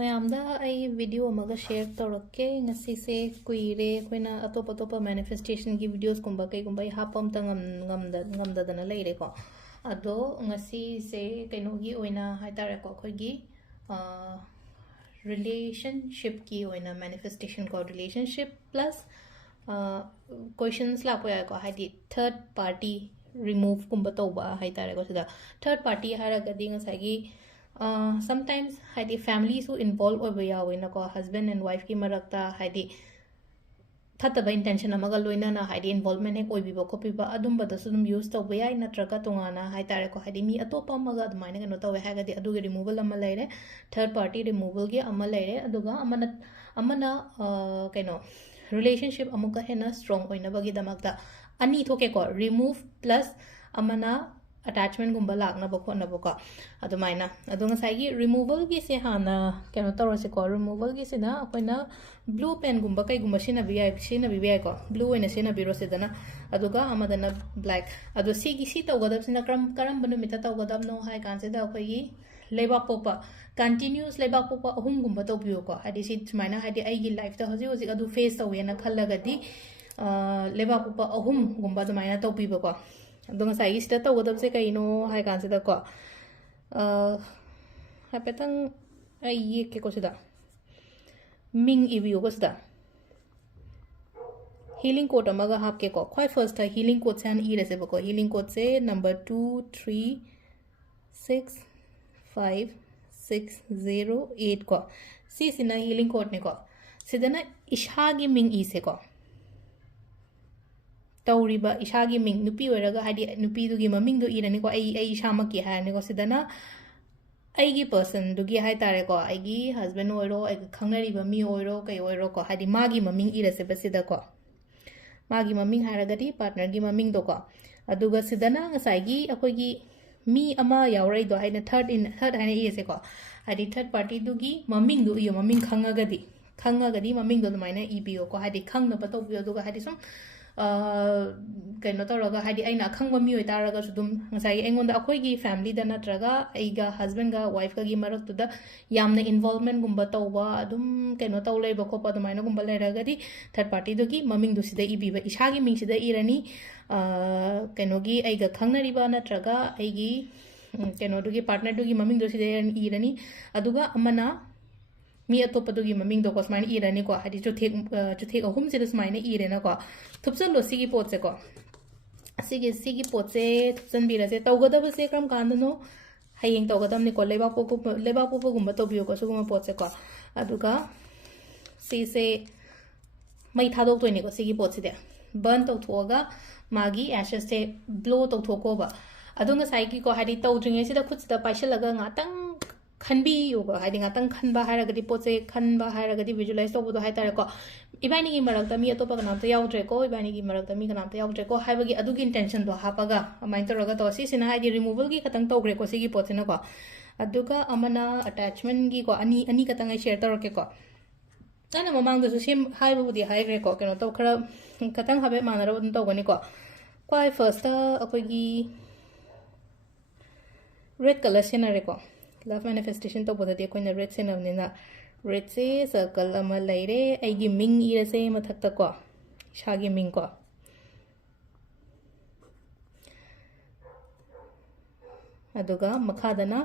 ꯃꯌꯥꯝꯗ ꯑꯩ ꯚꯤꯗꯤꯑꯣ ꯑꯃꯒ ꯁꯦꯌꯔ ꯇꯧꯔꯛꯀꯦ ꯉꯁꯤꯁꯦ ꯀꯨꯏꯔꯦ ꯑꯩꯈꯣꯏꯅ ꯑꯇꯣꯞꯄ ꯃꯦꯅꯤꯐꯦꯁꯇꯦꯁꯟꯒꯤ ꯚꯤꯗꯤꯑꯣꯁꯀꯨꯝꯕ ꯀꯩꯒꯨꯝꯕ ꯑꯩ ꯍꯥꯞꯄ ꯑꯝꯇ ꯉꯝꯗꯗꯅ ꯂꯩꯔꯦꯀꯣ ꯑꯗꯣ ꯉꯁꯤꯁꯦ ꯀꯩꯅꯣꯒꯤ ꯑꯣꯏꯅ ꯍꯥꯏꯇꯥꯔꯦꯀꯣ ꯑꯩꯈꯣꯏꯒꯤ ꯔꯤꯂꯦꯁꯟꯁꯤꯞꯀꯤ ꯑꯣꯏꯅ ꯃꯦꯅꯤꯐꯦꯁꯇꯦꯁꯟ ꯀꯣ ꯔꯤꯂꯦꯁꯟꯁꯤꯞ ꯄ꯭ꯂꯁ ꯀꯣꯏꯁꯟꯁ ꯂꯥꯛꯄ ꯌꯥꯏꯀꯣ ꯍꯥꯏꯗꯤ ꯊꯔꯗ ꯄꯥꯔꯇꯤ ꯔꯤꯃꯨꯚꯀꯨꯝꯕ ꯇꯧꯕ ꯍꯥꯏꯇꯥꯔꯦꯀꯣ ꯁꯤꯗ ꯊꯔꯗ ꯄꯥꯔꯇꯤ ꯍꯥꯏꯔꯒꯗꯤ ꯉꯁꯥꯏꯒꯤ sometimes haidi family su involve oiba yawena ko husband and wife ki marakta haidi thataba intention amaga loinana haidi involvement ek oibiba kopiba adumba da sudum use tawba yai natraga tongana haitare ko haidi mi atopa amaga admaina gano tawe hagadi adugi removal ama leire third party removal gi ama leire aduga amana kaino relationship amuka hena strong oina bagi damakta ani thoke ko remove plus amana attachment gumba lagna bako na bako adumaina adunga saigi removal gi se hana keno tawrase ko removal gi sina akoina blue pen gumba kai gumba sina bi ko blue ena sina biro sedana aduga amadana black adu sigi si tawgadab sina karam banu mita tawgadab no hai kan se da akoigi lebak popa continuous lebak popa ahum gumba tawbiyo ko hadi si sumaina hadi aigi life ta hoji hoji adu face tawena khallagadi lebak popa ahum gumba dumaina tawbiba ko adunga sai sida tawgadab se kaino hai kan se da ko hapetang ai ye ke ko sida ming ibiyo ko sida healing code amaga hap ke ko khoi first ta healing code san i rese ko healing code se number 236560 ko si sina healing code ne ko sidana ishagi ming i se ko तौरीबा इशागी मिंग नुपी ओइरगा हादि नुपी दुगी ममिंग दु इरनी को आई इशामा की हाने को सिदना आईगी पर्सन दुगी हाय तारे को आईगी हस्बैंड ओइरो आई खंगरीबा मी ओइरो कई ओइरो को हादि मागी ममिंग इरसे बसिदा को मागी ममिंग हारगदी पार्टनर गी ममिंग दो को अदुगा सिदना ngसाइगी अखोगी मी अमा यावरै दो हाइना थर्ड हाइना इसे को हादि थर्ड पार्टी दुगी ममिंग दु इयो ममिंग खंगगदी ममिंग दो दुमाइना इबियो को हादि खंगना बतोबियो दुगा हादि सम कहीं तौरगा हादि अना अखंग मी होय तारगा सुदुम ngसाई एंगोंदा अखोइगी फैमिली दा नत्रगा आइगा हस्बैंड गा वाइफ का गी मरक्तुदा यामना इन्वॉल्वमेंट गुंबा तौबा अदुम कहीं तौ लेबा खोपा दुमाइना गुंबा लेरगदी थर्ड पार्टी दुगी ममिंग दुसिदा इबिबा इशागी मिंग सिदा इरनी कइनोगी आइगा खंगनरिबा नत्रगा आइगी कइनो दुगी पार्टनर दुगी ममिंग दुसिदा इरनी अदुगा अमना मी अतोपदुगी ममिंग दो को स्माइन इरनी को हादि चुथेक अहुम से स्माइन इरेना को थुपसन लो सिगी पोचे को सिगी पोचे थुपसन बिरसे तौगदब से क्रम कांदनो हयेंग तौगदम नि को लेबा पोपो गुंबा तोबियो को सुगुमा पोचे को अदुगा से मई थादोक तोइनी को सिगी पोचे दे बर्न तौथोगा मागी एशेस से ब्लो तौथोकोबा अदुगा साइकी को हादि तौद्रिंगे सिदा खुदसिदा पाइशलगा ngaतंग खनबी योगा हाइदि ngaतंग खनबा हारगदि पोचे खनबा हारगदि विजुअलाइज तौबदो हाइतारे को इबानी की मरकता मी अतोपा कनामता याउद्रे को इबानी की मरकता मी कनामता याउद्रे को हाइबगी अदुगी इंटेंशन दो हापागा अमाइन तौरगा तो सिना हाइदि रिमूवल की खतंग तौग्रे को सिगी पोचेना को अदुगा अमना अटैचमेंट की को अनि खतंग शेयर तौरके को ताना ममांग दसु सेम हाइबुदी हाइग्रे को केनो तो खरा खतंग हाबे मानरो तौगनी को क्वाइ फर्स्ट अखोगी रेड कलर सेनरे को लव मैनिफेस्टेशन तो बोलते कोई रेड से नवनीना रेड से सर्कल अमा लेरे आइगी मिंग इरसे मथक्ता को शागी मिंग को अदुगा मखादना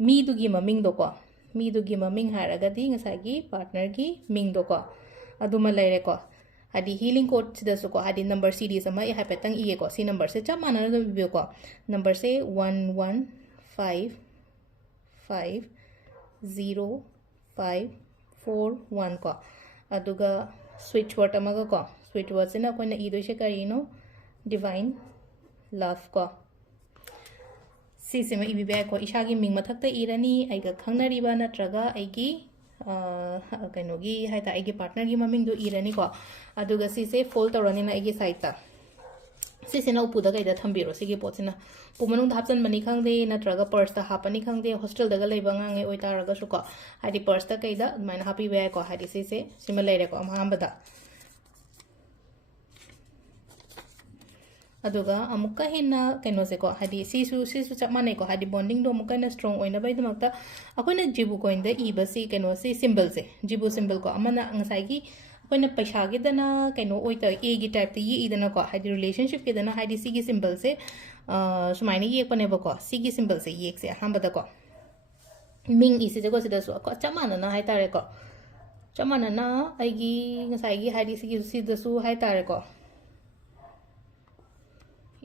मी दुगी ममिंग दो को मी दुगी ममिंग हारगदी ngसागी पार्टनर की मिंग दो को अदुमा लेरे को हादि हीलिंग कोड सिदसु को हादि नंबर सीरीज अमा इ हापेतंग इए को सी नंबर से चा मानना दो बियो को नंबर से 11550541 को अदुगा स्विच वर्ड अमगा को स्विच वर्ड से ना कोई ना इदोशे करीनो डिवाइन लव को सीसे में इबिबे को इशागी मिंग मथक्ता इरनी आइगा खंगनरिबा नत्रगा आइगी कइनोगी हाइता आइगी पार्टनर की ममिंग दो इरनी को अदुगा सीसे फोल्ड तौरनी ना आइगी साइडता सिसेना उपुदा कइदा थंबिरो सिगी पोचना पुमनुंग हापचन मनी खंगदे नत्रगा पर्स ता हापनी खंगदे हॉस्टल दगा लेबा ngange ओइ तारगा सुको हादि पर्स ता कइदा माइना हापी बे को हादि सिसे सिमा लेरे को अमहांबदा अदुगा अमुक्का हेन्ना कैनोसे को हादि सिसु चप माने को हादि बॉन्डिंग दो अमुक्का ना स्ट्रॉन्ग ओइना बाइ दमक्ता अखोइना जिबु कोइन द इबसी कैनोसे सिंबल से जिबु सिंबल को अमना ngसाइगी अखोइना पैसा गे दना कैनो ओइ त ए गी टाइप त ये इदना को हादि रिलेशनशिप के दना हादि सिगी सिंबल से सुमाइनी ये पने बको सिगी सिंबल से ये से हमबदा को मिंग इसे जको सिदसु को चमाना ना हाइ तारे को चमाना ना आइगी ngसाइगी हादि सिगी सिदसु हाइ तारे को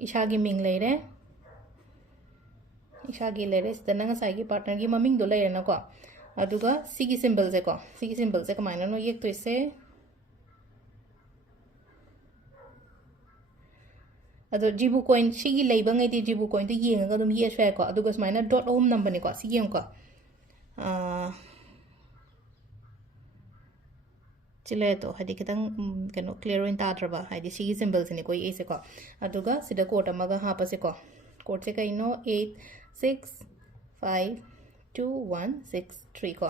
इशागी मिंग लेरे इशागी लेरे सिदना ngसाइगी पार्टनर की ममिंग दो लेरे ना को अदुगा सिगी सिंबल से कमाइना नो ये तो इसे अदो जिबु कोइन सिगी लेबा ngै दि जिबु कोइन तो येंगा दम ये स्वे को अदुगा स्माइना डॉट ओम नंबर ने को सिगी को चिले तो हादि खितंग कनो क्लियर ओइन ताद्रबा हादि सिगी सिंबल से ने कोई ए से को अदुगा सिदा कोट अमगा हापा से को कोट से कइनो 86521663 को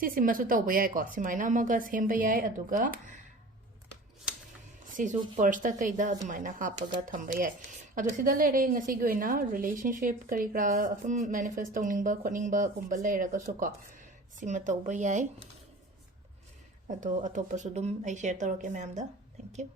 सिमसु तौबा याय को सिमाइना अमगा सेमबा याय अदुगा सिसु पर्स ता कइदा अदुमाइना हापगा थंबा याय अदु सिदा लेरे ngasi गोइना रिलेशनशिप करिक्रा असुम मैनिफेस्ट तौनिंगबा खोनिंगबा गुंबा लेरगा सुको सिमा तौबा याय अतो अतोपसु दुम आई शेयर तौरके मैम दा थैंक यू